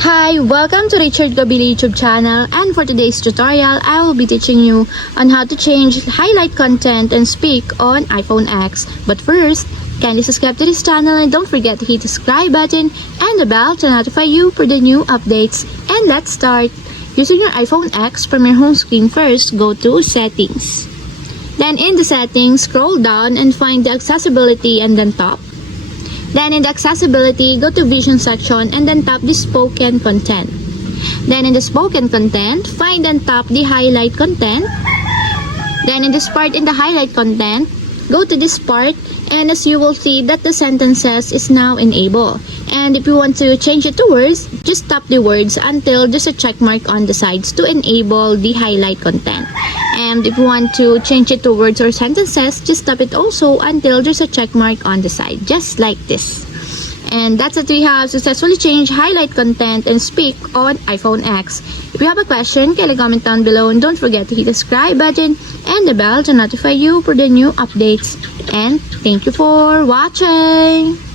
Hi, welcome to Richard Gabili YouTube channel, and for today's tutorial, I will be teaching you on how to change highlight content and speak on iPhone X. But first, kindly subscribe to this channel and don't forget to hit the subscribe button and the bell to notify you for the new updates. And let's start. Using your iPhone X, from your home screen first, go to Settings. Then in the settings, scroll down and find the accessibility and then top. Then in the accessibility, go to vision section and then tap the spoken content. Then in the spoken content, find and tap the highlight content. Then in this part in the highlight content, go to this part, and as you will see that the sentences is now enabled. And if you want to change it to words, just tap the words until there's a check mark on the sides to enable the highlight content. And if you want to change it to words or sentences, just tap it also until there's a check mark on the side, just like this. And that's it. We have successfully changed highlight content and speak on iPhone X. If you have a question, kindly comment down below, and don't forget to hit the subscribe button and the bell to notify you for the new updates. And thank you for watching.